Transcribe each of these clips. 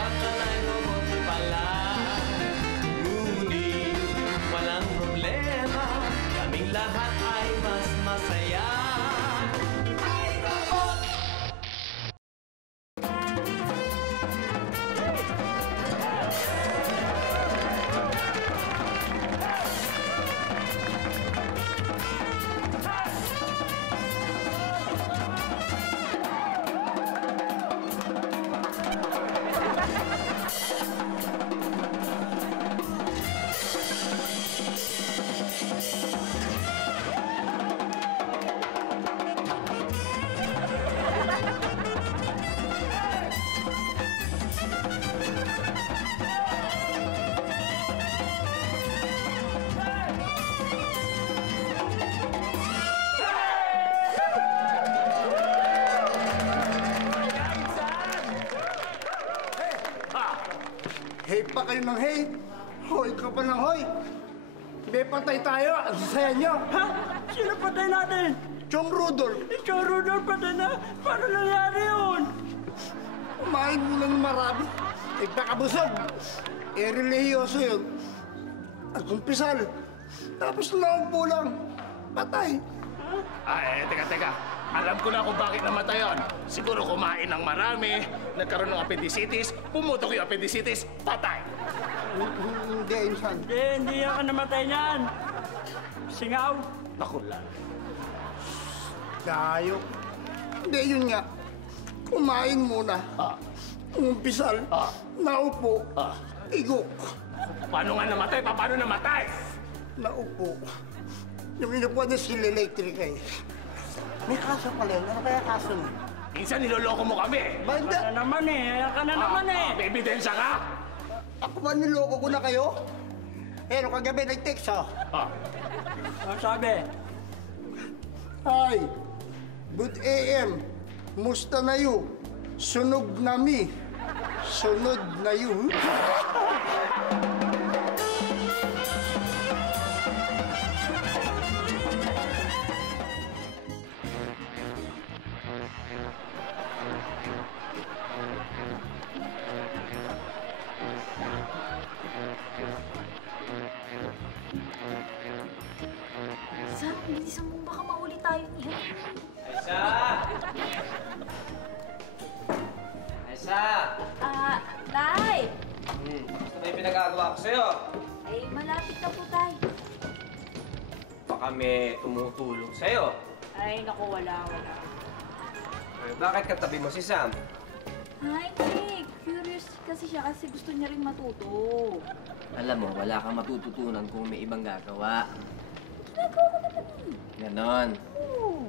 Kakalay mabuti pala. Ngunit walang problema, kaming lahat ay mas masaya. Hey pa kayo ng hey! Hoy ka pa ng hoy! May patay tayo! Ang sasaya nyo! Ha? Sino patay natin? Chong Rudolph! Chong Rudolph patay na? Paano nangyari yun? Kumain muna ng marami. Nagpakabusog. Relihiyoso yun. Nagkumpisal. Tapos naupo lang. Patay. Teka. Alam ko na kung bakit namatay yun. Siguro kumain ng marami, nagkaroon ng appendicitis, pumutok yung appendicitis, patay. Hindi, insan. Hindi ako namatay niyan. Singaw. Naku lang. Dayo. Hindi, yun nga. Kumain muna. Umpisal. Naupo. Igok. Paano nga namatay? Paano namatay? Naupo. Yung inupuan na sila electric eh. May kaso pala yun. Ano kaya kaso mo? Minsan niloloko mo kami. Banda! Ka na naman eh. Ka na naman eh. May ebidensya ka? Ako ba niloko ko na kayo? Pero kagabi nag-text ha. Ano sabi? Hi! Good AM! Musta na yu? Sunog na mi. Sunod na yu. Sam, bilisan mo baka mauli tayo niya. Aisa! Aisa! Tay! Basta may pinagagawa ko sa'yo. Ay, malapit na po tayo. Baka may tumutulong sa'yo. Ay, naku, wala. Bakit katabi mo si Sam? Ay, hindi. Curious kasi siya kasi gusto niya rin matuto. Alam mo, wala kang matututunan kung may ibang gagawa. Ginagawa ko naman eh. Ganon. Oo.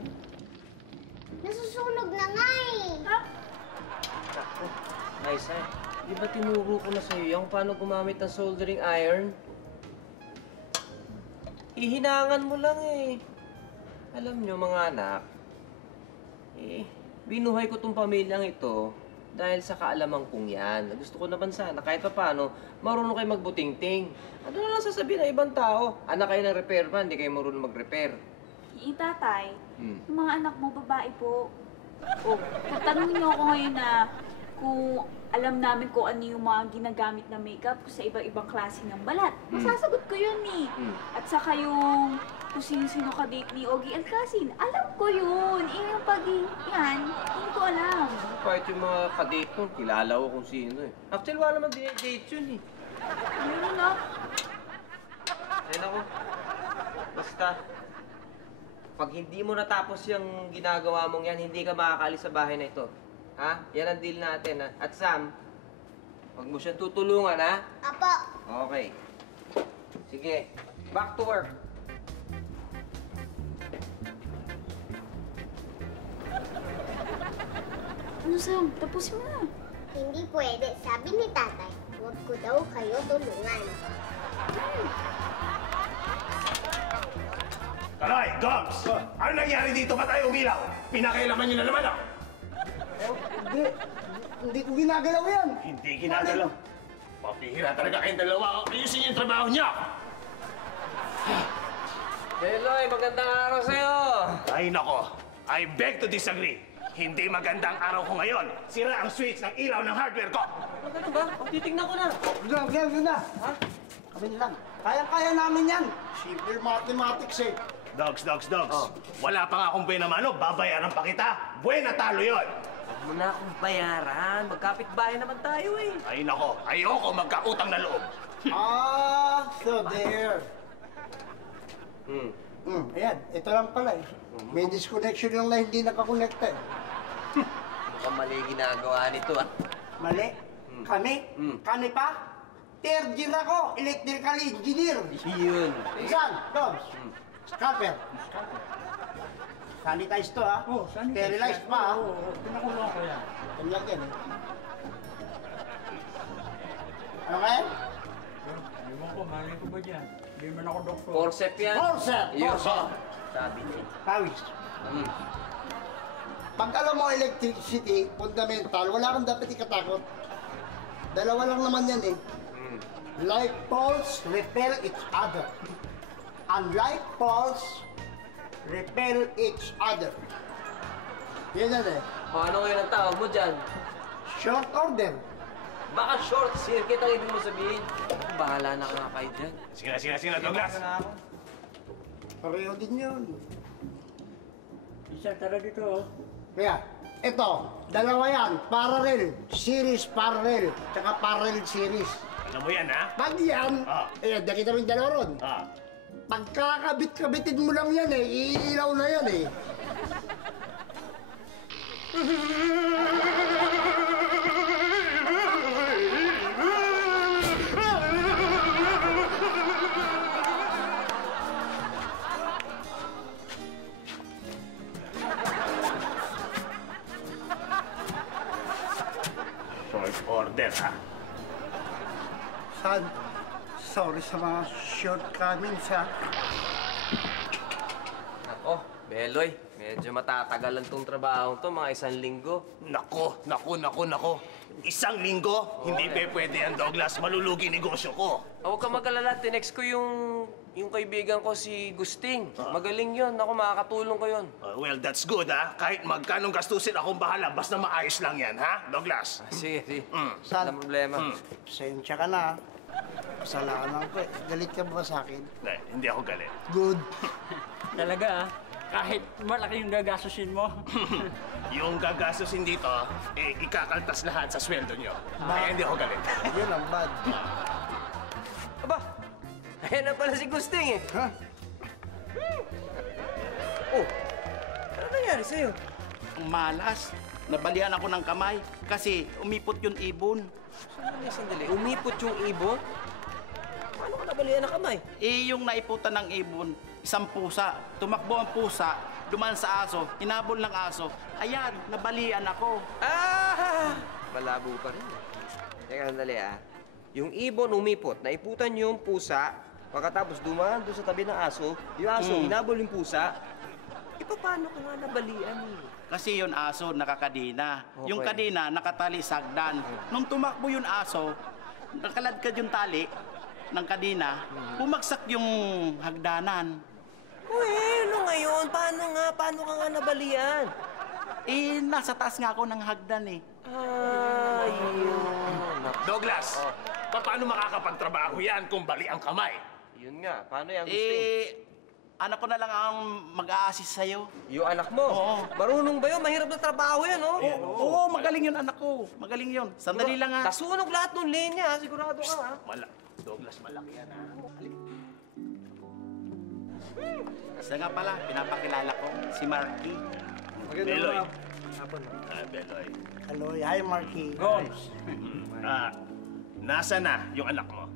Nasusunog na nga eh. Ha? Aisa, di ba tinuro ko na sa'yo yung paano gumamit ng soldering iron? Ihinangan mo lang eh. Alam nyo mga anak, binuhay ko tong pamilyang ito dahil sa kaalaman kong yan. Gusto ko naman sana kahit pa paano, marunong kayo magbutingting. Ano na lang sasabihin ng ibang tao? Anak kayo ng repairman, hindi kayo marunong mag-repair. Yung tatay, yung mga anak mo, babae po. O, tatanungin niyo ako ngayon na kung alam namin kung ano yung mga ginagamit na makeup sa iba-ibang klase ng balat. Masasagot ko yun eh. At saka yung kung sino-sino ka-date ni Ogie Alcacin. Alam ko yun. Yung yan, hindi ko alam. Kahit yung mga kadate nun, kilala ko kung sino eh. Actually, wala naman date yun eh. Ayun na. Ay naku, basta, pag hindi mo natapos yung ginagawa mong yan, hindi ka makakaalis sa bahay na ito. Ha? Yan ang deal natin, ha? At Sam, huwag mo siyang tutulungan, ha? Apo. Okay. Sige, back to work. Ano, Sam? Tapusin mo na. Hindi pwede. Sabi ni tatay, huwag ko daw kayo tulungan. Taray, Gums! Ano nangyari dito? Ba't tayo umilaw? Pinakailaman niyo na naman ako. Hindi ko ginagalaw yan. Hindi ginagalaw. Mapihira talaga kayong dalawa. Ayusin niyo yung trabaho niya. Eloy, magandang araw sa'yo. Ay, nako. I beg to disagree. Hindi magandang araw ko ngayon. Sira ang switch ng ilaw ng hardware ko. Ano ba? O, titignan ko na. Yun na. Ha? Kami lang. Kaya-kaya namin yan. Simple mathematics eh. Dogs. Wala pa nga akong buena mano. Babayaran pa kita. Buena talo yon. Huwag mo na akong bayaran. Magkapit-bahay naman tayo eh. Ay nako, ayoko magkautang na loob. So there. Ayan, ito lang pala eh. May disconnection lang na hindi nakakonekta eh. Mukhang mali ginagawa nito ah. Mali. Kami pa? Third year ako, electrical engineer. Yun. Saan? Dobbs? Scalper. Sanitize to ha? Oh, sanitize. Sterilized pa ha? Oo, pinakulong ko yan. Ito lang yan eh. Ano kaya? Ewan ko, mali ko ba dyan? Hindi man ako doktor. Forcep yan. Forcep! Yun. Forcep! Sabi niya. Pawis. Pag alam mo electricity, fundamental, wala kang dapat ikatakot. Dalawa lang naman yan eh. Like poles repel each other. Unlike poles repel each other. Yan eh. O, ano ngayon ang tawag mo dyan? Short order. Baka short circuit ang ibig mo sabihin. Bahala na nga kayo dyan. Sige, Douglas. Pareho din yun. Isa, tara dito. Oh. Kaya, ito, dalawa yan. Parallel. Series parallel. Tsaka parallel series. Alam mo yan, ha? Pag yan, ayan, nakita mo yung dalawa ron. Pagkakabit-kabitin mo lang yan eh, iilaw na yan eh. Short order, ha? Son, sorry sa mga shortcomings ha. Ako, Beloy. Medyo matatagalan tong trabaho to, mga 1 linggo. Nako. 1 linggo? Hindi pwede yan, Douglas. Malulugi negosyo ko. Huwag ka mag-alala, tinext ko yung kaibigan ko si Gusting. Magaling yun. Ako, makakatulong ko yun. Well, that's good, ha? Kahit magkanong gastusin, akong bahala. Basta maayos lang yan, ha, Douglas? Sige. San? Walang problema. Pasensya ka na. Kasalanan ko eh. Galit ka ba sa akin? Hindi ako galit. Good. Talaga, kahit malaki yung gagastusin mo. Yung gagastusin dito, ikakaltas lahat sa sweldo nyo. Kaya hindi ako galit. Yun ang bad. Aba, ayan na pala si Gusting eh. Ha? Oh, ano nangyari sa'yo? Ang malas. Nabalian ako ng kamay kasi umipot yung ibon. Sandali, umipot yung ibon? Paano ka nabalian ng kamay? Yung naiputan ng ibon, isang pusa. Tumakbo ang pusa, duman sa aso, hinabol ng aso. Ayan, nabalian ako. Ah! Malabo pa rin. Teka, sandali ah. Yung ibon umipot, naiputan yung pusa, pagkatapos dumaan doon sa tabi ng aso, yung aso, hinabol yung pusa. Paano ka nga nabalian eh? Kasi yun aso nakakadina. Okay. Yung kadina nakatali sa hagdan. Nung tumakbo yung aso, nakaladkad yung tali ng kadina, bumagsak yung hagdanan. Uy, ano ngayon? Paano ka nga nabalian? Nasa taas nga ako ng hagdan eh. Ayun. Douglas, paano makakapagtrabaho yan kung bali ang kamay? Yun nga, paano yan, Gusting? Anak ko na lang ang mag-a-assist sa'yo. Yung anak mo? Oo. Marunong ba yun? Mahirap na trabaho yan, oh. Oo, magaling yun anak ko. Magaling yun. Sandali lang ha. Tasunog lahat ng linya, ha? Sigurado ka, ha? Douglas, malaki yan, ha? Isa nga pala, pinapakilala ko, si Marky. Beloy. Beloy. Hello, hi Marky. Gomes. Nasa na yung anak mo?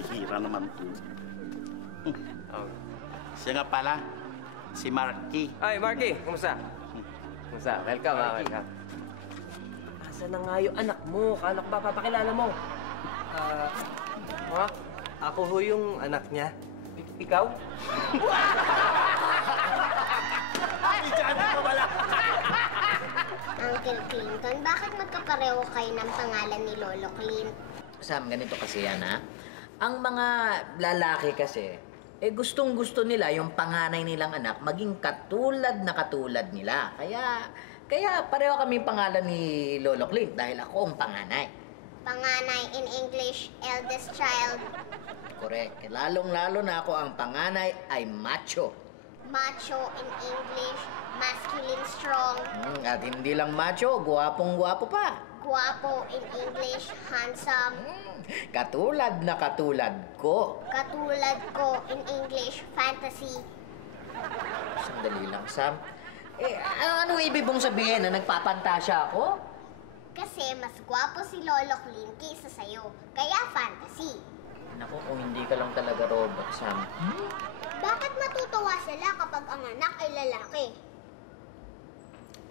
Hihira naman po. Siya nga pala, si Marky. Ay, Marky, kumusta? Kumusta? Welcome, ha? Welcome. Asa na nga yung anak mo? Kala ko ba papakilala mo? Ha? Ako ho yung anak niya. Ikaw? Uncle Clinton, bakit magkapareho kayo ng pangalan ni Lolo Clint? Sam, ganito kasi yan, ha? Ang mga lalaki kasi, eh gustong-gusto nila yung panganay nilang anak maging katulad na katulad nila. Kaya pareho kaming pangalan ni Lolo Clint dahil ako ang panganay. Panganay in English, eldest child. Correct. Lalong-lalo na ako ang panganay ay macho. Macho in English, masculine strong. At hindi lang macho, guwapong-guwapo pa. Guwapo in English, handsome. Katulad na katulad ko. Katulad ko in English, fantasy. Sandali lang, Sam. Ano ibig mong sabihin na nagpapantasya ako? Kasi mas gwapo si Lolo Clint kaysa sa'yo. Kaya fantasy. Naku, kung hindi ka lang talaga robot, Sam. Bakit matutuwa sila kapag ang anak ay lalaki?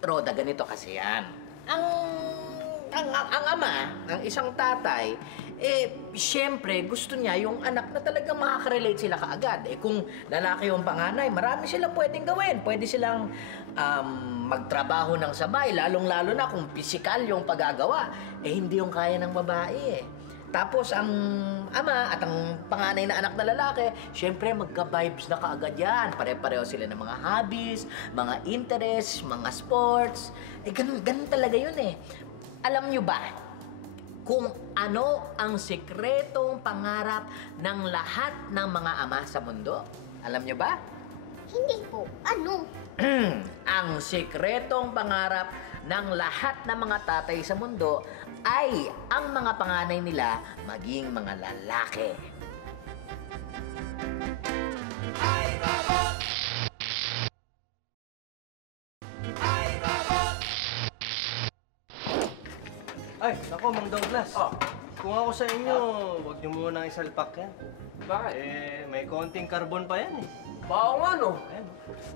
Roda, ganito kasi yan. Ang ama, ang isang tatay, siyempre gusto niya yung anak na talagang makaka-relate sila kaagad. Kung lalaki yung panganay, marami silang pwedeng gawin. Pwede silang magtrabaho ng sabay, lalong-lalo na kung pisikal yung paggagawa. Hindi yung kaya ng babae. Tapos ang ama at ang panganay na anak na lalaki, siyempre magka-vibes na kaagad yan. Pare-pareho sila ng mga hobbies, mga interests, mga sports. Ganun talaga yun Alam nyo ba kung ano ang sikretong pangarap ng lahat ng mga ama sa mundo? Alam nyo ba? Hindi po. Ano? Ang sikretong pangarap ng lahat ng mga tatay sa mundo ay ang mga panganay nila maging mga lalaki. Ay, naku, Mang Douglas. Kung ako sa inyo, huwag niyo munang isalpak yan. Bakit? May konting carbon pa yan Bao nga, no?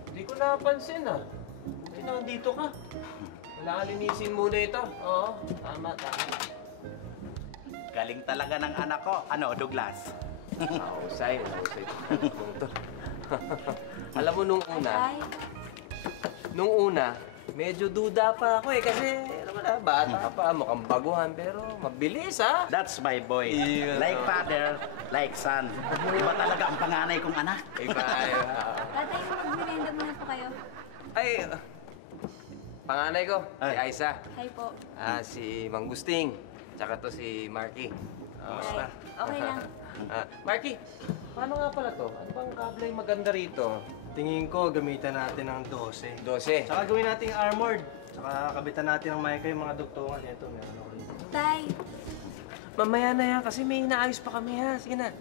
Hindi ko napansin, Buti na dito ka. Kailangan linisin muna ito. Oo, tama. Galing talaga ng anak ko. Ano, Douglas? Husay. Alam mo, nung una, medyo duda pa ako kasi, bata ka pa, mukhang baguhan, pero mabilis, That's my boy. Yeah. Like father, like son. Iba talaga ang panganay kong anak. Tatay, mag-merienda muna po kayo. Ay, panganay ko, si Ay. Aiza. Hi po. Si Mang Gusting. Tsaka to si Marky. Hi. Okay lang. Marky, paano nga pala to? Ano bang kable yung maganda rito? Tingin ko, gamitan natin ng 12. 12. Tsaka gawin natin yung armored. Tsaka kabitan natin ng mic yung mga dugtungan. Ito, meron ako rin. Tay, Mamaya na yan kasi may inaayos pa kami Sige na.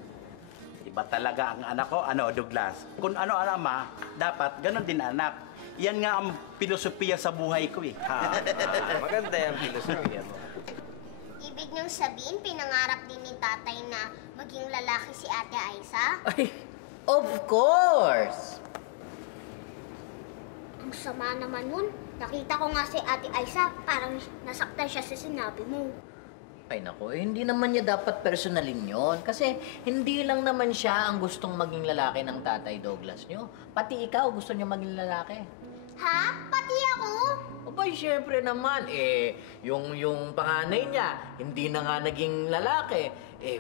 Iba talaga ang anak ko. Ano, Douglas? Kung ano ang ama, dapat ganun din anak. Yan nga ang filosofiya sa buhay ko Maganda yung filosofiya mo. Ibig niyong sabihin, pinangarap din ni tatay na maging lalaki si Ate Aiza? Ay, of course! Ang sama naman nun. Nakita ko nga si Ate Aiza, parang nasaktan siya sa sinabi mo. Ay naku, hindi naman niya dapat personalin yon. Kasi hindi lang naman siya ang gustong maging lalaki ng Tatay Douglas niyo. Pati ikaw gusto niyo maging lalaki. Ha? Pati ako? Abay, syempre naman, yung panganay niya, hindi na nga naging lalaki.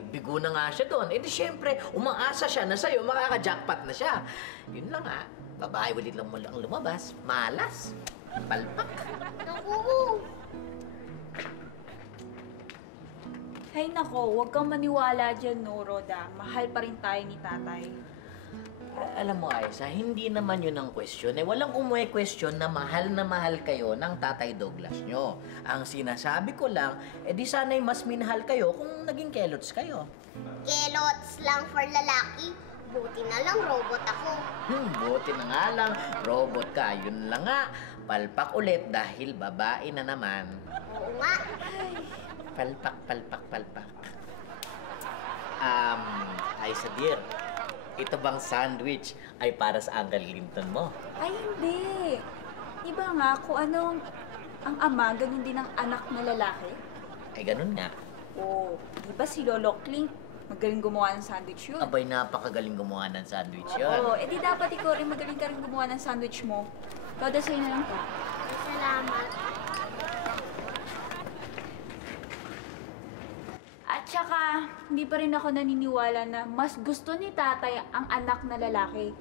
Bigo na nga siya doon. Di syempre, umaasa siya na sa'yo, makaka-jackpot na siya. Yun lang babae ulit lang mo lang lumabas. Malas. Palpak. Naku. Hay nako, huwag kang maniwala dyan, no, Roda. Mahal pa rin tayo ni tatay. Alam mo, Aiza, hindi naman yun ang question. Walang question na mahal kayo ng Tatay Douglas nyo. Ang sinasabi ko lang, di sana'y mas minahal kayo kung naging kelots kayo. Kelots lang for lalaki. Buti na lang robot ako. Buti na nga lang, robot ka. Yun lang nga, palpak ulit dahil babae na naman. Oo nga. Palpak. Aiza dear, ito bang sandwich ay para sa Uncle Linton mo? Ay, hindi. Iba nga, kung ano ang ama, ganun din ang anak na lalaki. Ay, ganun nga. Oo. Di ba si Lolo Clint, magaling gumawa ng sandwich yun? Abay, napakagaling gumawa ng sandwich yun. Oo, di dapat ikaw rin magaling ka rin gumawa ng sandwich mo. Todo sa'yo na lang to. Salamat. At Tsaka, hindi pa rin ako naniniwala na mas gusto ni tatay ang anak na lalaki.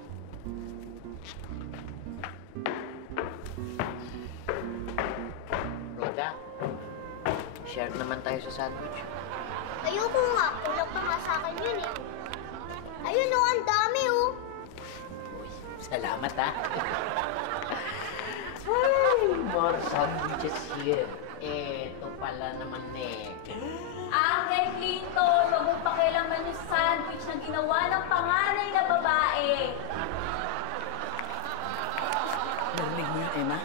Rhoda, share naman tayo sa sandwich. Ayoko nga. Kulang pa nga sa akin yun eh. Ayun oh, ang dami oh. Uy, salamat ha. Ay, more sandwiches here. Eto pala naman eh. Uncle Clinton, wag mong pakialaman yung sandwich na ginawa ng panganay na babae. Narinig mo yun, Emma?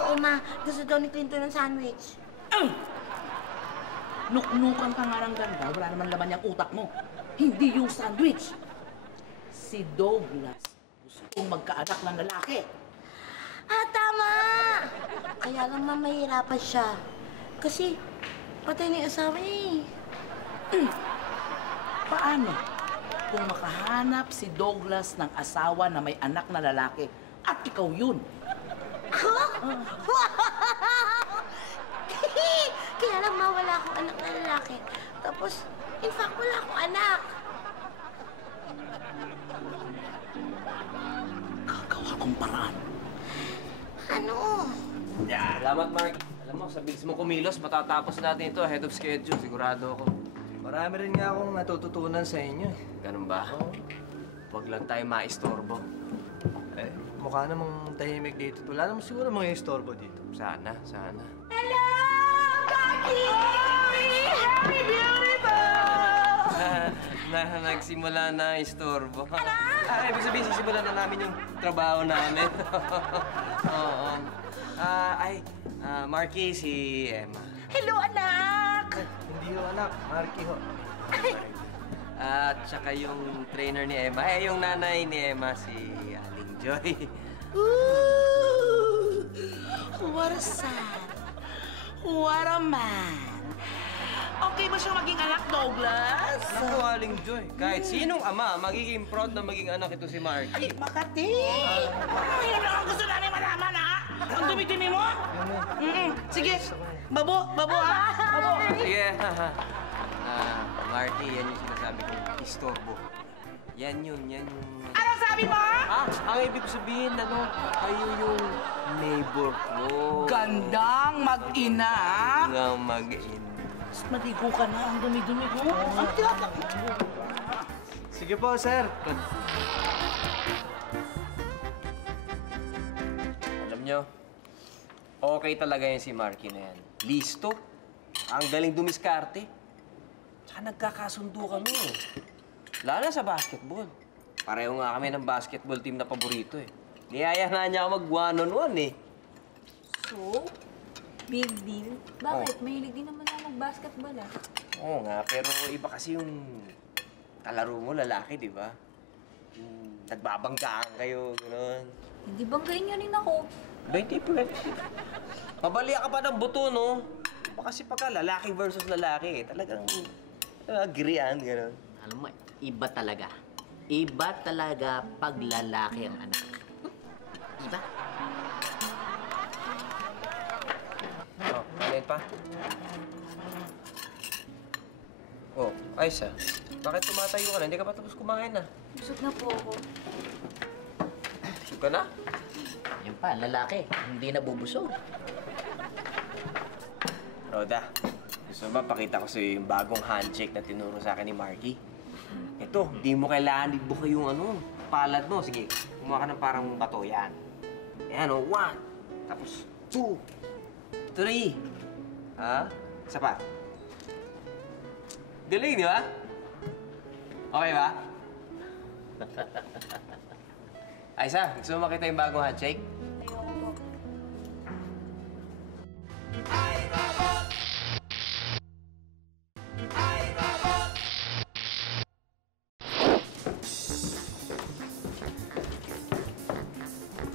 Oo, ma. Gusto daw ni Clinton ng sandwich. Nuknukan ka nga ng ganda, wala naman laman yung utak mo. Hindi yung sandwich. Si Douglas gustong magkaanak ng lalaki. Ah, tama! Kaya lang, ma, mahirapan siya. Kasi, patay na yung asawa niya eh. Paano kung makahanap si Douglas ng asawa na may anak na lalaki at ikaw yun? Kaya lang, ma, wala akong anak na lalaki. Tapos, in fact, wala akong anak. Gagawa kong paraan. Ano? Salamat, Mark. Alam mo, sa bilis mo kumilos, matatapos natin ito ahead of schedule. Sigurado ako. Marami rin nga akong natututunan sa inyo eh. Ganun ba? Huwag lang tayo maistorbo. Eh, mukha namang tahimik dito. Wala naman siguro mga istorbo dito. Sana, sana. Hello! Kaki! Happy beautiful! Nagsimula na istorbo. Ibig sabihin, sisimulan na namin yung trabaho namin. Oo. Marky, si Emma. Hello, anak! Hindi ho, anak. Marky ho. At saka yung trainer ni Emma, yung nanay ni Emma, si Aling Joy. Ooh, what a son. What a man. Okay ba siya maging anak, Douglas? Naku, Aling Joy, kahit sinong ama, magiging proud na maging anak ito si Marky. Ay, Makati! Yun lang ang gusto namin malaman, ha? Ang dumi-dumi mo? Sige, babo, ha? Babo. Sige. Marky, yan yung sinasabi kong istorbo. Yan yung... Ano sabi mo? Ang ibig sabihin, kayo yung neighbor ko. Gandang mag-ina. Nga mag-ina. Mas maligo ka na, ang dumi-dumi mo. Ang tiyatak mo. Sige po, sir. Alam nyo, okay talaga yan si Marky na yan. Listo. Ang galing dumiskarte. Tsaka nagkakasundo kami eh. Lalo na sa basketball. Pareho nga kami ng basketball team na paborito eh. Niyaya nga niya ako mag one-on-one eh. So, big deal. Bakit? Mahilig din naman ako mag-basketball ah. Oo nga, pero iba kasi yung kalaro mo, lalaki, di ba? Nagbabanggaan kayo, gano'n. Hindi banggain niyo rin ako. Ba, hindi pwede. Mabaliya ka pa ng buto, no? Iba kasi pagka lalaki versus lalaki, talagang agreean, gano'n. Alam mo, iba talaga. Iba talaga pag lalaki ang anak. Iba? Oh, kanin pa? Oh, ayos ah. Bakit tumatayo ka na? Hindi ka pa tapos kumain ah. Busog na po ako. Busog ka na? Yan pa, lalaki. Hindi nabubusog. Rhoda, gusto mo ba pakita ko sa'yo yung bagong handshake na tinuro sa akin ni Marky? Ito, di mo kailangan ibuka yung palad mo. Sige, kumuha ka ng parang bato. Yan. Yan, 1. Tapos 2, 3. Isa pa. Galing, di ba? Okay ba? Aysa, gusto mo makita yung bagong handshake? Ayoko po.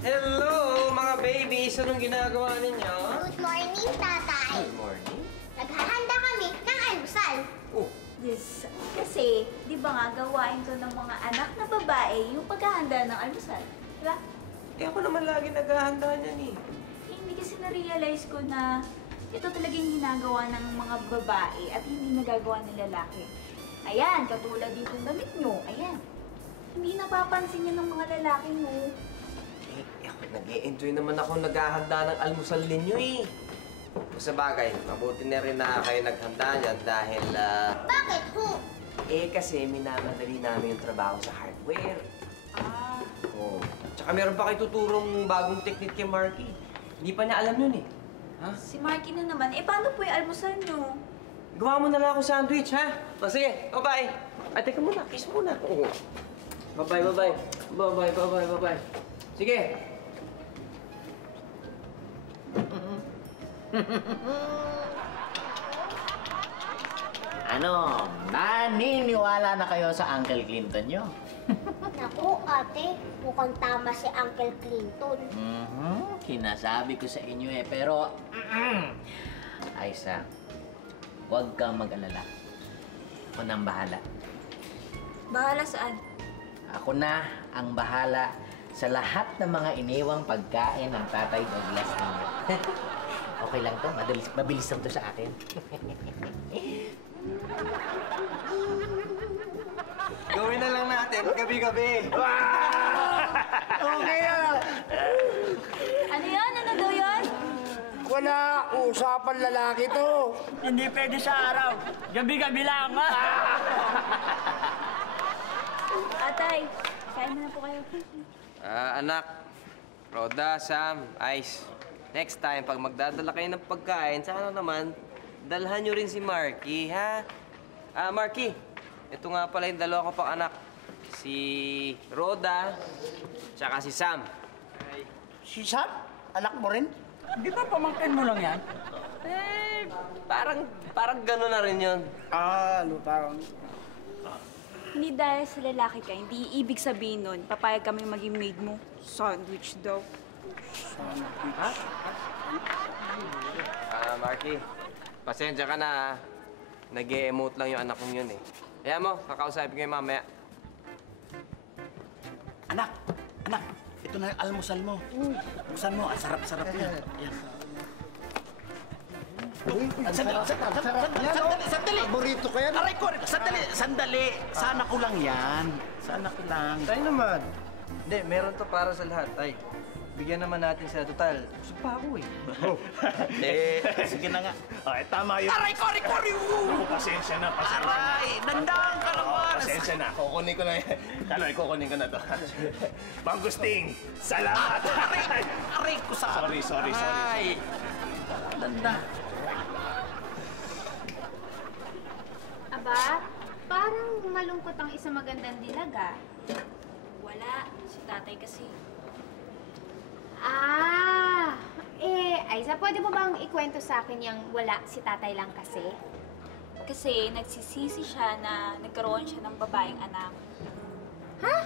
Hello, mga babies! Anong ginagawa ninyo? Good morning, tatay. Good morning. Naghahanda kami ng almusal. Oh, Yes. Kasi, di ba nga gawain to ng mga anak na babae yung paghahanda ng almusal? Di ba? ako naman lagi naghahanda niyan eh. Hindi kasi na-realize ko na Ito talaga yung ginagawa ng mga babae at hindi nagagawa ng lalaki. Ayan, katulad dito ng damit nyo. Ayan. Hindi napapansin yan ng mga lalaki, no? Nag-e-enjoy naman ako naghahanda ng almusal ninyo eh. Sa bagay, mabuti na rin na kayo naghanda niyan dahil, Bakit? Who? kasi minamadali namin yung trabaho sa hardware. Ah. Oo. Tsaka meron pa kayo tuturong bagong technique kay Marky. Hindi pa niya alam yun eh. Ha? Si Marky na naman. Eh, paano po yung almusal nyo? Gawa mo na lang ako sandwich, ha? O sige, bye-bye. Ay, teka muna, kiss muna. Oo. Bye-bye, bye-bye. Bye-bye, bye-bye, bye-bye. Sige. Ano, naniniwala na kayo sa Uncle Clinton nyo? Naku, ate, mukhang tama si Uncle Clinton. Sinasabi ko sa inyo eh, pero... Aiza, huwag kang mag-alala. Ako na ang bahala. Bahala saan? Ako na ang bahala sa lahat ng mga iniwang pagkain ng Tatay Douglas ninyo. Okay lang to, mabilis lang to sa akin. Gawin na lang natin, gabi-gabi. Okay ah. Ano yun? Ano daw yun? Wala, usapan lalaki to. Hindi pwede sa araw. Gabi-gabi lang, ha? Atay, kain mo na po kayo. Anak, Roda, Sam, Ice. Next time, pag magdadala kayo ng pagkain, sana naman, dalhan nyo rin si Marky, ha? Marky, ito nga pala yung dalawa ko pang anak. Si Roda, tsaka si Sam. Si Sam? Anak mo rin? Di ba pamangkin mo lang yan? Parang gano'n na rin yun. Parang... Hindi dahil sa lalaki ka, hindi ibig sabihin nun, papayag kami maging maid mo. Sandwich daw. Marky, pasensya ka na, ha? Nag-e-emote lang yung anak kong yun, eh. Kaya mo, kakausapin ko yung mamaya. Anak! Anak! Ito na yung almusal mo. Almusal mo, ang sarap-sarap yan. Yan. Sandali! Paborito ko yan. Aray ko! Sandali! Sana ko lang yan. Sana ko lang. Tayo naman. Hindi, meron to para sa lahat, tay. Bigyan naman natin sila. Total, busog pa ako eh. Sige na nga. Ay, tama yun. Aray ko! Pasensya na, pasensya na. Aray! Nandang ka naman! Pasensya na, kukunin ko na yan. Kaloy, kukunin ko na to. Mang Gusting, salamat! Aray ko sa... Sorry. Ay! Nanda. Aba, parang malungkot ang isang magandang dilaga. Wala, si tatay kasi. Aiza, pwede mo bang ikwento sa akin yung wala si tatay lang kasi? Kasi nagsisisi siya na nagkaroon siya ng babaeng anak. Ha?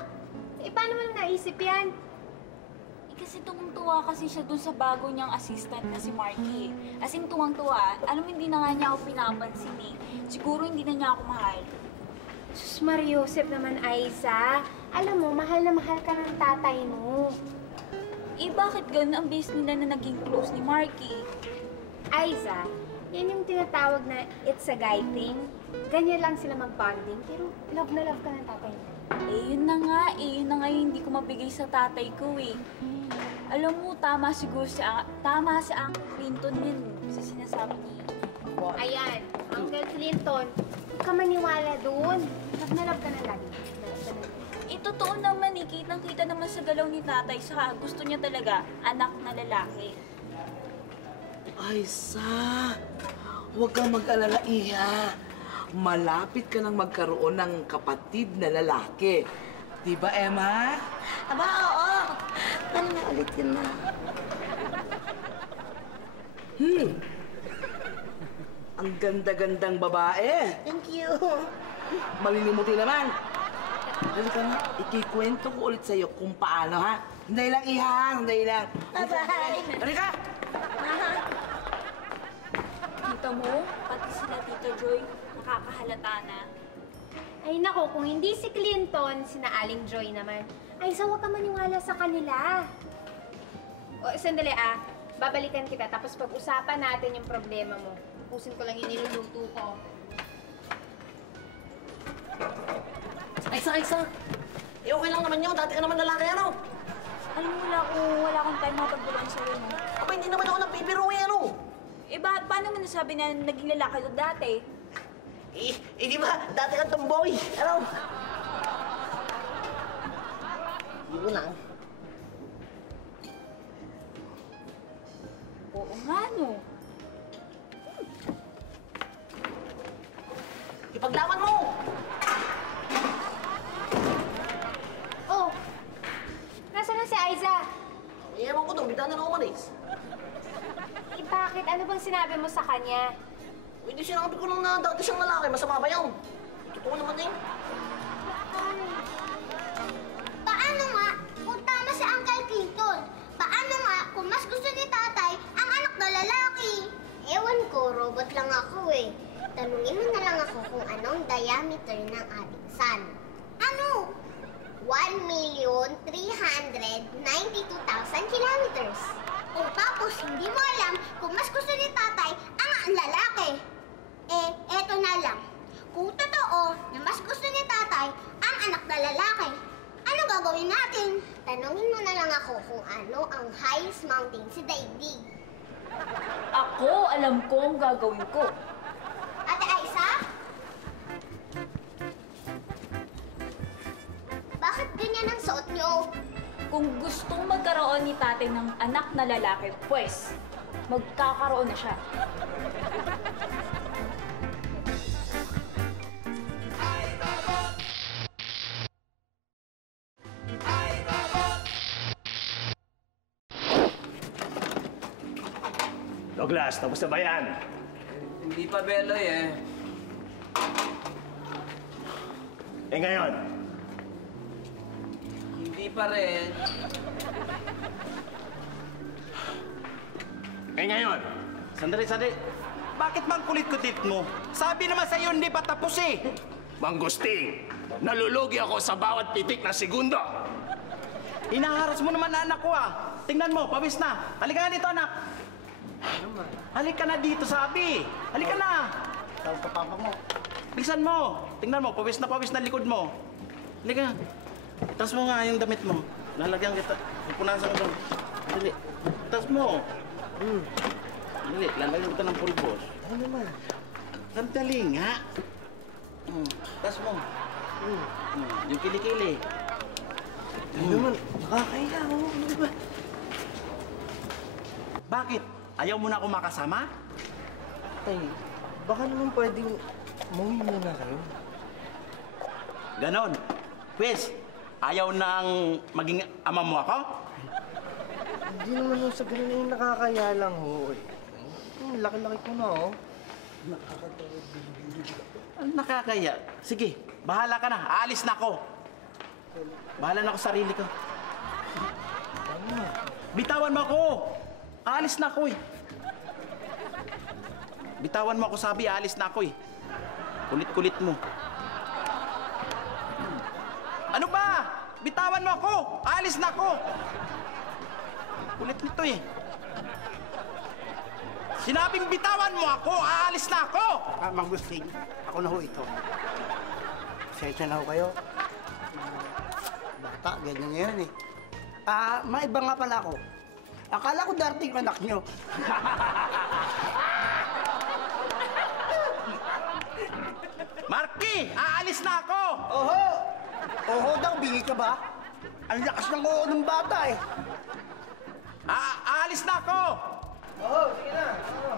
Paano mo lang naisip yan? Kasi tuwang-tuwa kasi siya dun sa bago niyang assistant na si Marky. As in, tuwang-tuwa. Alam mo, hindi na nga niya ako pinapansin eh. Siguro hindi na niya ako mahal. Sus, Mariosep naman, Aiza. Alam mo, mahal na mahal ka ng tatay mo. Eh, bakit ganun ang base nila na naging close ni Marky? Aiza, yan yung tinatawag na it's a guy thing. Ganyan lang sila mag-bonding, pero love na love ka ng tatay mo. Yun na nga yung hindi ko mabigay sa tatay ko eh. Alam mo, tama siguro si Uncle Clinton yun sa sinasabi niya. Ayan, Uncle Clinton, huwag ka maniwala doon. Love na love ka ng daddy. Totoo naman eh, kitang-kita naman sa galaw ni tatay, saka gusto niya talaga anak na lalaki. Aiza, huwag kang mag-alala, Iha. Malapit ka nang magkaroon ng kapatid na lalaki. Di ba, Emma? Aba, oo. Ano na ulit yun na? Ang ganda-gandang babae. Thank you. Malilimutin naman. Halika nga, ikikwento ko ulit sa'yo kung paano, ha? Hindi lang, Iha. Hindi lang. Bye-bye. Halika! Tita mo, pati sila Tita Joy, nakakahalata na. Ay nako, kung hindi si Clinton, sina Aling Joy naman. Ay, huwag ka maniwala sa kanila. O, sandali babalikan kita tapos pag-usapan natin yung problema mo. Pusin ko lang yung niluluto ko. Aiza! Eh, okay lang naman yun. Dati ka naman lalaki, ano? Alam mo, wala akong time makapagbulan sa'yo, no? Aba, hindi naman ako nagpipiro, ano? Eh, paano mo nasabi na naging lalaki ko dati? Di ba? Dati kang tomboy. Ano? Yun lang. Oo nga, no? Ipaglaban mo! Oh! Nasaan na si Aiza? Ewan ko doon, bigla na umalis. Eh, bakit? Ano bang sinabi mo sa kanya? Hindi sinabi ko lang na dati siyang lalaki. Masama ba yun? Totoo naman eh. Paano nga kung tama si Uncle Clinton? Paano nga kung mas gusto ni tatay ang anak na lalaki? Ewan ko, robot lang ako eh. Tanungin mo na lang ako kung anong diameter ng ating sun. Ano? 1,392,000 kilometers. O tapos hindi mo alam kung mas gusto ni tatay ang lalaki. Eh, eto na lang. Kung totoo na mas gusto ni tatay ang anak na lalaki, ano gagawin natin? Tanungin mo na lang ako kung ano ang highest mountain sa daigdig. Ako, alam ko ang gagawin ko. Ate Aiza? Bakit ganyan ang suot niyo? Kung gustong magkaroon ni tatay ng anak na lalaki, pues, magkakaroon na siya. Douglas, tapos na ba yan? Hindi pa, Beloy eh. Eh ngayon? Hindi pa rin. Eh ngayon? Sandali. Bakit bang kulit-kulit mo? Sabi naman sa'yo, hindi pa tapos eh. Manggusting, nalulugi ako sa bawat pitik na segundo. Inaharas mo naman na anak ko ah. Tingnan mo, pawis na. Halika nga dito, anak. Halika na dito, sabi. Halika na. Tawag ka papa mo. Bilisan mo. Tingnan mo, pawis na likod mo. Halika. Taas mo nga yung damit mo. Lalagyan kita. Pupunasan ko doon. Dali. Taas mo. Dali, lalagyan kita ng pulbos. Ano naman? Sandali nga. Taas mo. Yung kilikili. Ano naman? Nakakaya ako. Ano ba? Bakit? Ayaw mo na ako makasama? Tay, baka naman pwedeng umuwi muna kayo. Ganon. Pwes, ayaw nang maging ama mo ako? Hindi naman yung sa ganun yung nakakaya lang ho eh. Laki-laki ko na oh. Ano nakakaya? Sige, bahala ka na. Aalis na ako. Bahala na ako sa sarili ko. Bitawan mo ako! Aalis na ako eh. Bitawan mo ako, sabi. Aalis na ako eh. Kulit-kulit mo. Ano ba? Bitawan mo ako! Aalis na ako! Kulit nito eh. Sinabing bitawan mo ako! Aalis na ako! Manggusting, ako na ho ito. Pasensya na ho kayo. Bata, ganyan yan eh. Maiba nga pala ako. Akala ko darating anak nyo. Marky! Aalis na ako! Oho! Oho daw, bingi ka ba? Ang lakas ng oo ng bata eh. Aalis na ako! Oo, sige na. Oo.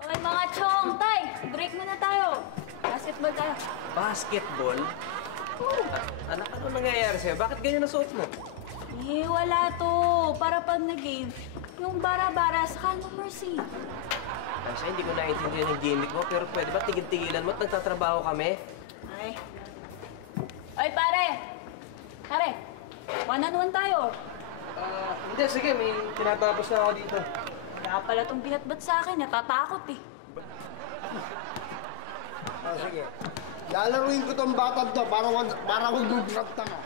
Okay, mga chong, tay, break muna tayo. Basketball tayo. Basketball? Anak, ano nangyayari sa'yo? Bakit ganyan ang suot mo? Eh, wala to. Para pag nag-game, yung bara-bara, saka no mercy. Kasi hindi ko naiintindihan yung gimmick mo, pero pwede ba tigil-tigilan mo at nagtatrabaho kami? Ay. Ay, pare! Pare, one-on-one tayo. Hindi, sige. May tinatapos na ako dito. Wala pala tong binatbat sa akin, natatakot eh. Sige. Lalaruin ko tong batang to para huwag tanga.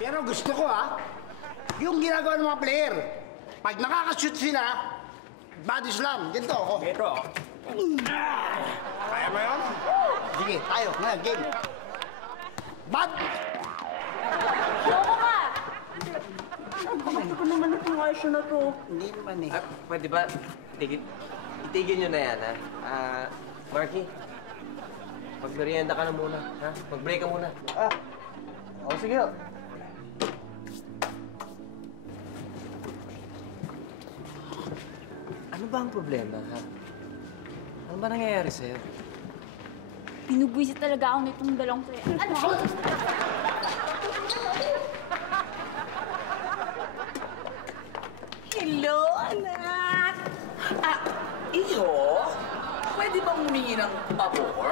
Pero gusto ko yung ginagawa ng mga player. Pag nakakashoot sila, body slam. Ganito ako. Ito. Kaya mo yun? Sige, tayo. Ngayon, game. Bad! Loko ka! Bakit ko naman itong ayos na to? Hindi naman eh. Pwede ba? Itigil nyo na yan, ha? Marky, magmerienda ka na muna, ha? Mag-break ka muna. Sige. Ano ba ang problema, ha? Ano ba nangyayari sa'yo? Pinubwisit talaga ako nitong dalawang to. Ano? Hello, anak! Iho? Pwede bang humingi ng pabor?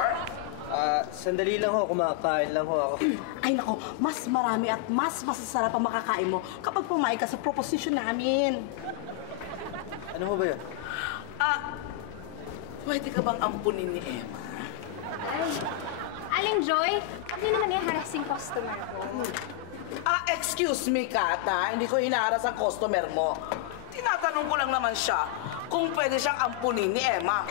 Sandali lang ho, kumakain lang ho ako. Ay nako, mas marami at mas masasarap ang makakain mo kapag pumayag ka sa proposition namin. Ano ho ba yun? Pwede ka bang ampunin ni Emma? Ay, Aling Joy, huwag niyo naman i-harassing customer ko. Excuse me, Kata. Hindi ko hinaharas ang customer mo. Tinatanong ko lang naman siya kung pwede siyang ampunin ni Emma.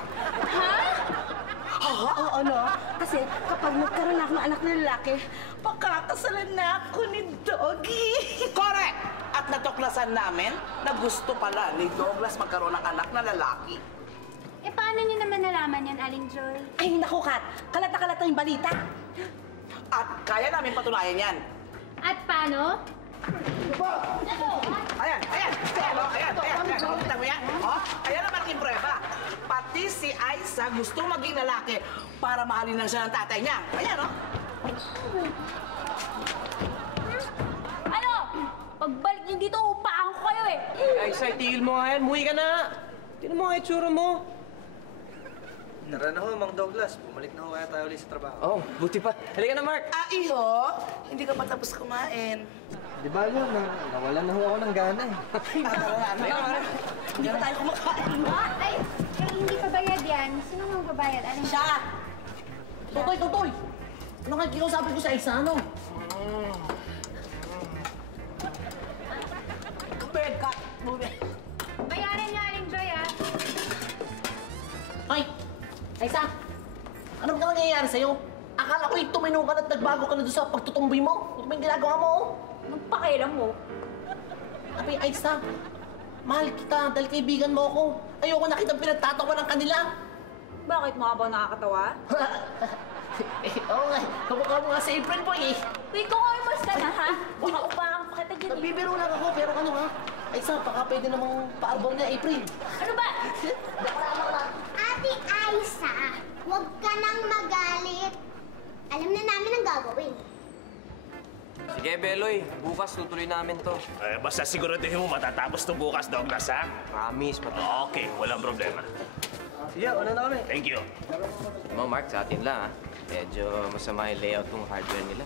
Oo, no? Kasi kapag nagkaroon ako ng anak na lalaki, pakakasalan na ako ni Doggy. Correct! At natuklasan namin na gusto pala ni Douglas magkaroon ng anak na lalaki. Eh, paano niyo naman nalaman yan, Aling Joy? Ay, naku, Kat. Kalata-kalata yung balita. At kaya namin patunayan yan. At paano? Ayan. Nakita mo yan? Ayan naman ang prueba. Pati si Aiza gusto maging lalaki para mahalin lang siya ng tatay niya. Ayan, Ano? Pagbalik niyo dito, upaan ko kayo eh. Ay, tigil mo nga yan. Muwi ka na. Tignan mo nga itsura mo. Tara na ho, Mang Douglas. Bumalik na ho kaya tayo ulit sa trabaho. Buti pa. Halika na, Mark. Iho, hindi ka pa tapos kumain. Di ba yun? Nawalan na ho ako ng gana eh. Hindi pa tayo kumakain. Ay, hindi pa bayad yan. Sino mang babayad? Aling Siya! Tutoy! Ano nga kinausapin ko sa isa, ano? Bed, Kat! Bayaran niyo, Aling Joy, Ay! Aisa! Ano ba nangyayari sa'yo? Akala ko'y tumino ka at nagbago ka na doon sa pagtutumboy mo. Ano ba yung ginagawa mo? Anong pakialam mo? Abi, Aisa! Mahal kita dahil kaibigan mo ako. Ayoko na kitang pinagtatawa ng kanila. Bakit mo ba nakakatawa? Oo nga, kamukha mo nga sa April Boy eh. Uy, kung umas ka na ha? Baka upaan pa kita dyan eh. Nagbibiro lang ako, pero ano ha? Aisa, baka pwede namang pa-album na April. Ano ba? Ate Aiza, huwag ka nang magalit. Alam na namin ang gagawin. Sige, Beloy. Bukas tutuloy namin to. Basta siguraduhin mo matatapos to bukas, Douglas, ha? Promise, Okay, walang problema. Sige, una na kami. Thank you. Mo, Mark, sa atin lang, ha? Medyo masama yung layout ng hardware nila.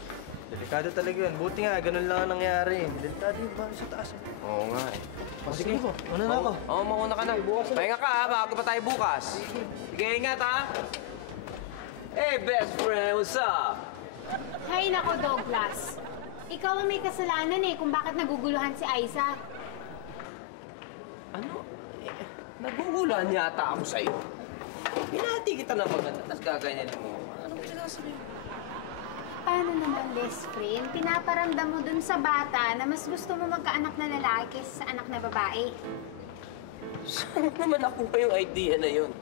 Delikado talaga yun. Buti nga, ganun lang ang nangyari. Delikado yung bahay sa taas. Oo nga eh. Sige po, una na ako. Oo, mauna ka na. Pahinga ka, ha? Bago pa tayo bukas. Sige, ingat, ha? Hey, best friend, what's up? Hay nako, Douglas. Ikaw ang may kasalanan eh kung bakit naguguluhan si Aiza. Ano? Naguguluhan yata ako sa'yo. Pinati kita na maganda, tapos gaganyanin mo. Ano ba sinasabi mo? Paano naman, best friend? Pinaparamdam mo dun sa bata na mas gusto mo magkaanak na lalaki kaysa sa anak na babae. Saan naman nakuha yung idea na yun?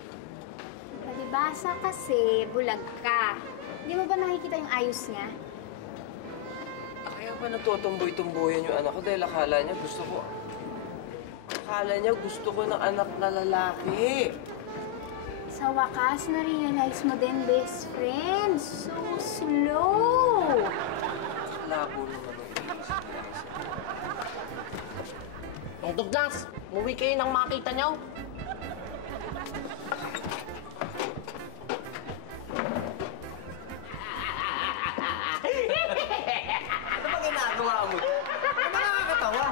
Palibasa kasi, bulag ka. Hindi mo ba nakikita yung ayos niya? Kaya ba natutumboy-tumboyan yung anak ko dahil akala niya gusto ko ng anak na lalaki. Sa wakas, na-realize mo din, best friend. So slow. Labo naman ang iisip niya. Ang Douglas, umuwi kayo nang makita niyo. Ano ba ginagawa mo? Ano ba nakakatawa?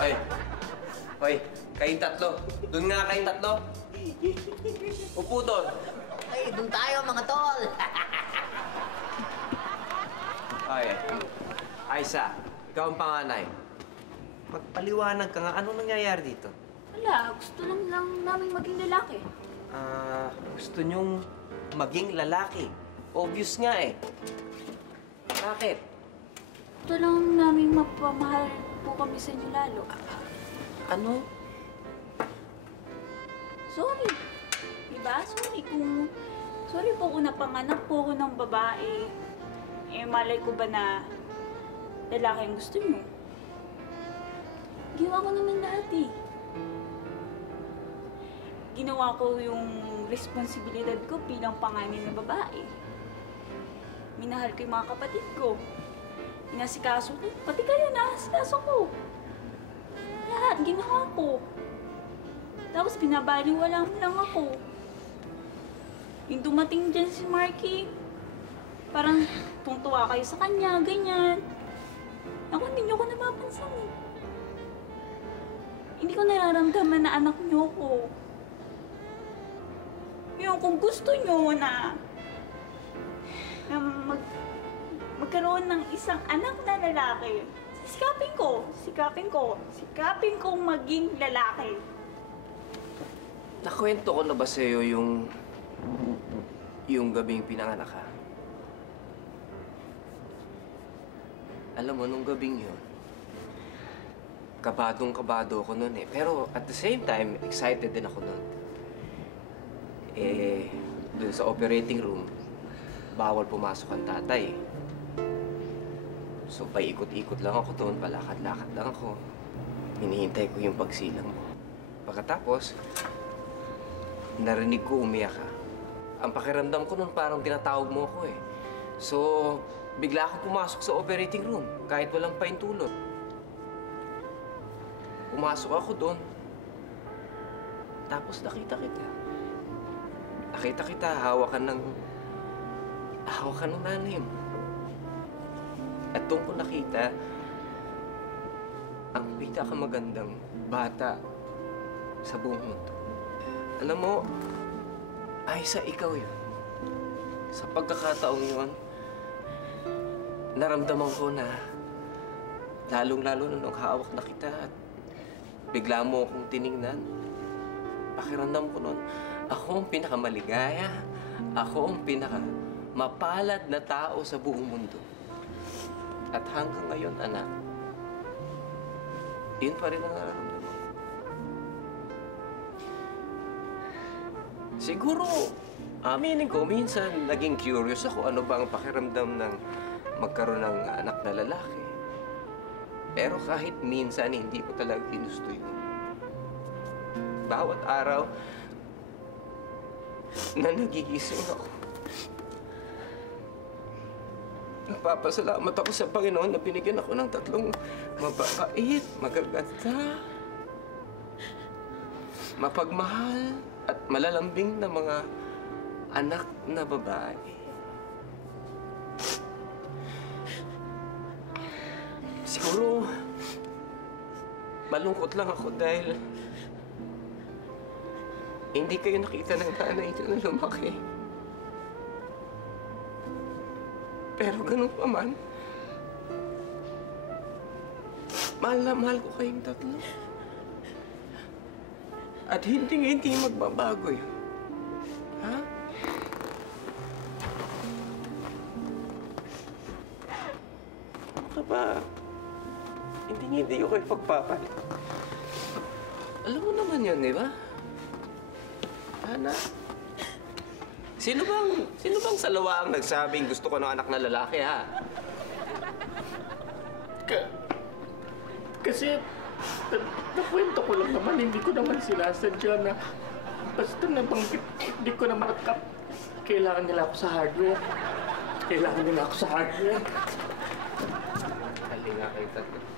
Ay. Hoy, kayong tatlo. Doon nga kayong tatlo. Upo doon. Ay, doon tayo mga tol. Ay, Aiza, ikaw ang panganay. Magpaliwanag ka nga. Anong nangyayari dito? Wala, gusto lang namin maging lalaki. Gusto niyong maging lalaki. Obvious nga eh. Bakit? Gusto lang namin mapamahal po kami sa inyo lalo. Ano? Sorry. Diba? Sorry po kung napanganak po ako ng babae. Eh, malay ko ba na lalaki ang gusto niyo? Ginawa ko naman lahat eh. Ginawa ko yung responsibilidad ko bilang panganay na babae. Minahal ko yung mga kapatid ko. Inasikaso ko. Pati kayo, nasikaso ko. Lahat, ginawa ko. Tapos pinabaliwala mo lang ako. Yung dumating dyan si Marky, parang tungtuwa kayo sa kanya, ganyan. Ako, hindi niyo ko napapansin eh. Hindi ko nararamdaman na anak niyo ko. Yung kung gusto niyo na magkaroon ng isang anak na lalaki, sikapin ko maging lalaki. Nakwento ko na ba sa'yo yung gabing pinanganak ka? Alam mo, nung gabing yun, kabadong-kabado ako nun eh. Pero at the same time, excited din ako nun. Eh, dun sa operating room, bawal pumasok ang tatay. So, paikot-ikot lang ako doon, palakad-lakad lang ako. Hinihintay ko yung pagsilang mo. Pagkatapos, narinig ko umiyak ka. Ang pakiramdam ko nun parang tinatawag mo ako eh. So, bigla ako pumasok sa operating room, kahit walang paintulot. Pumasok ako doon. Tapos nakita kita. Nakita kita, hawakan ng nanay mo. At doon ko nakita ang pinakamagandang bata sa buong mundo. Alam mo, Aiza, ikaw yun. Sa pagkakataong yun, naramdaman ko na lalong-lalo na nung hawak na kita at bigla mo akong tiningnan. Pakiramdam ko nun, ako ang pinakamaligaya, ako ang pinakamapalad na tao sa buong mundo. At hanggang ngayon, anak, yun pa rin ang nararamdaman ko. Siguro, aminin ko, minsan naging curious ako ano ba ang pakiramdam ng magkaroon ng anak na lalaki. Pero kahit minsan, hindi ko talaga ginusto yun. Bawat araw na nagigising ako, nagpapasalamat ako sa Panginoon na binigyan ako ng 3 mababait, magaganda, mapagmahal, at malalambing na mga anak na babae. Siguro, malungkot lang ako dahil hindi kayo nakita ng nanay niyo na lumaki. Pero ganun pa man, mahal na mahal ko kayong 3. At hindi magbabago yun. Ha? Ano ba? Hindi ko kayo pagpapalit. Alam mo naman yun, di ba? Ana? Sino bang salawa ang nagsabing gusto ko ng anak na lalaki, ha? Kasi, nakwento ko lang naman, hindi ko naman sinasadya na basta nabanggit, hindi ko naman kailangan nila ako sa hardware. Kailangan nila ako sa hardware. Hali nga kayo 3.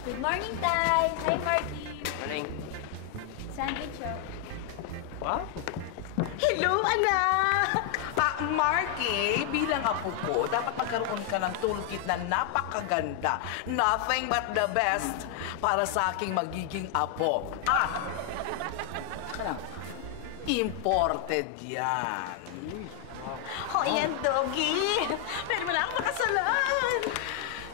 Good morning, Tay! Hi, Marky! Morning. Sandwich, oh. Wow. Hello, anak! Marky, bilang apo ko, dapat magkaroon ka ng toolkit na napakaganda. Nothing but the best para sa aking magiging apo. At, imported yan. Oh, yan, Doggy. Pwede mo na akong makasalan.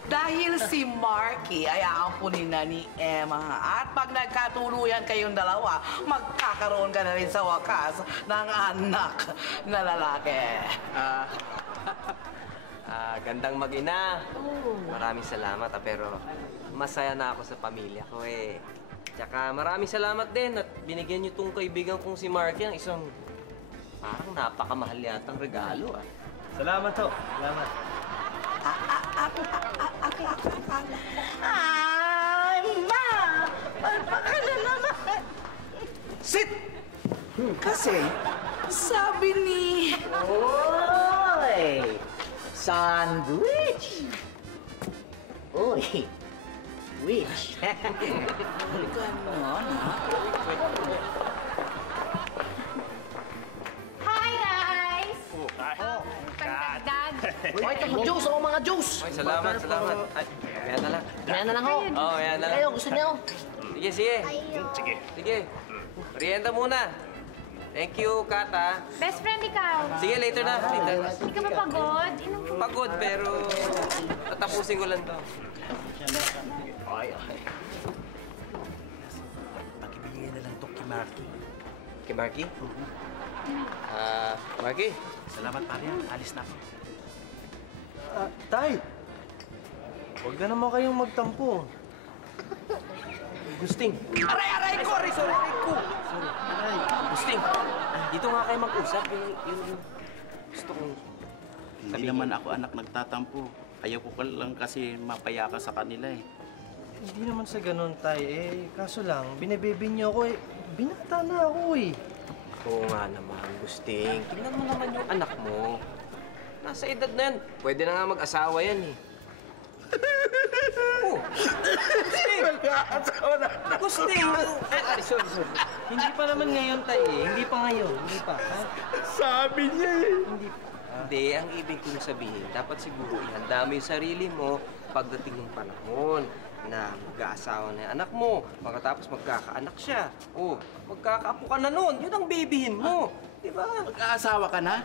Dahil si Marky ay aampunin na ni Emma. At pag nagkatuluyan kayong dalawa, magkakaroon ka na rin sa wakas ng anak na lalaki. Gandang mag-ina. Maraming salamat pero masaya na ako sa pamilya ko eh. Tsaka maraming salamat din at binigyan niyo tong kaibigan kong si Marky ang isang parang napakamahal yatang regalo ah. Salamat ho. Salamat. Ay, Ma! Baka na naman. Sit! Kasi, sabi ni... Oy! Sandwich! Uy! Which? Ganon, ha? Hi, guys! Pagdagdag. Uy, ito juice! Oo, mga juice! Ay, salamat. Ay, kaya na lang. Kaya na lang ho. Oo, kaya na lang. Kayo, gusto niyo? Sige. Sige. Merienda muna. Thank you, Kata. Best friend ikaw. Sige, later na. Later. Hindi ka ba pagod? Inom ka. Pagod, pero tatapusin ko lang to. Ay. Pakibigay na lang to kay Marky. Kay Marky? Marky? Salamat, pare. Alis na ako. Tay! Huwag na naman kayong magtampo. Gusting. Aray ko! Sorry ko. Gusting, dito nga kayo mag-usap. Yung gusto kong Hindi naman ako anak nagtatampo. Ayaw ko lang kasi mapaya ka sa kanila eh. Hindi naman sa ganun, Tay. Kaso lang, binebebe niyo ako eh. Binata na ako eh. Oo nga naman, Gusting. Tingnan mo naman yung anak mo. Nasa edad na yan. Pwede na nga mag-asawa yan eh. Oh! Gusting! Mag-aasawa na. Gusting! Sorry. Hindi pa naman ngayon, Tay eh. Hindi pa ngayon. Hindi pa. Ha? Sabi niya eh. Hindi, ang ibig kong sabihin, dapat siguro ihanda mo yung sarili mo pagdating ng panahon na mag-aasawa na yung anak mo. Pagkatapos magkakaanak siya. Oh, magkakaapo ka na nun. Yun ang babyhin mo. Di ba? Mag-aasawa ka na?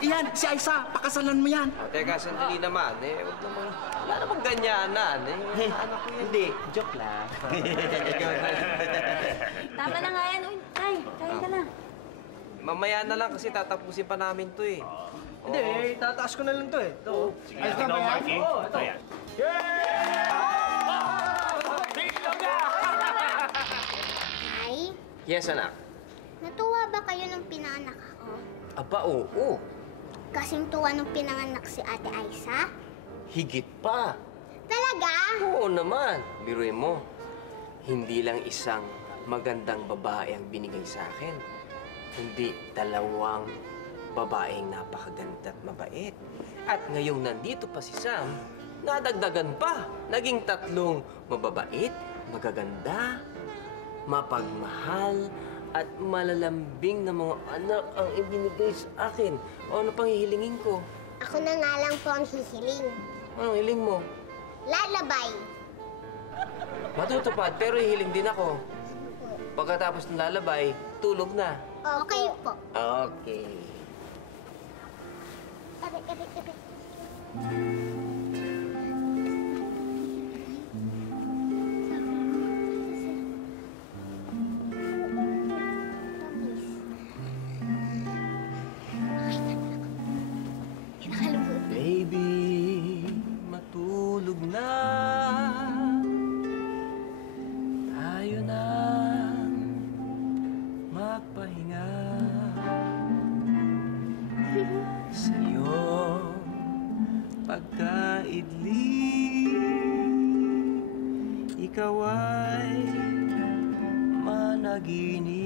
Iyan, si Aisa, pakasalan mo yan. O, teka, sandali naman. Huwag naman. Wala namang ganyanan. Anak ko yan. Hindi, joke lang. Tama na nga yan. Uy, Tay, kain ka na. Mamaya na lang kasi tatapusin pa namin to eh. Hindi, tataas ko na lang to eh. Ito. Ayos na ba yan? Oo, ito. Ay, Yes, anak. natuwa ba kayo nung pinanganak ako? Aba, oo. Kasing tuwa nung pinanganak si Ate Aisa? Higit pa. Talaga? Oo naman. Biruin mo, hindi lang isang magandang babae ang binigay sa akin. Hindi dalawang babaeng napakaganda at mabait. At ngayong nandito pa si Sam, nadagdagan pa. Naging 3 mababait, magaganda, mapagmahal, at malalambing na mga anak ang ibinigay sa akin. O ano pang hihilingin ko? Ako na nga lang po ang hihiling. Anong hiling mo? Lalabay. Matutupad, pero hihiling din ako. Pagkatapos ng lalabay, tulog na. Okay po. Okay. Aray. Baby, matulog na. Tayo na magpahinga. Sa iyong pagkaidli, ikaw ay managinip.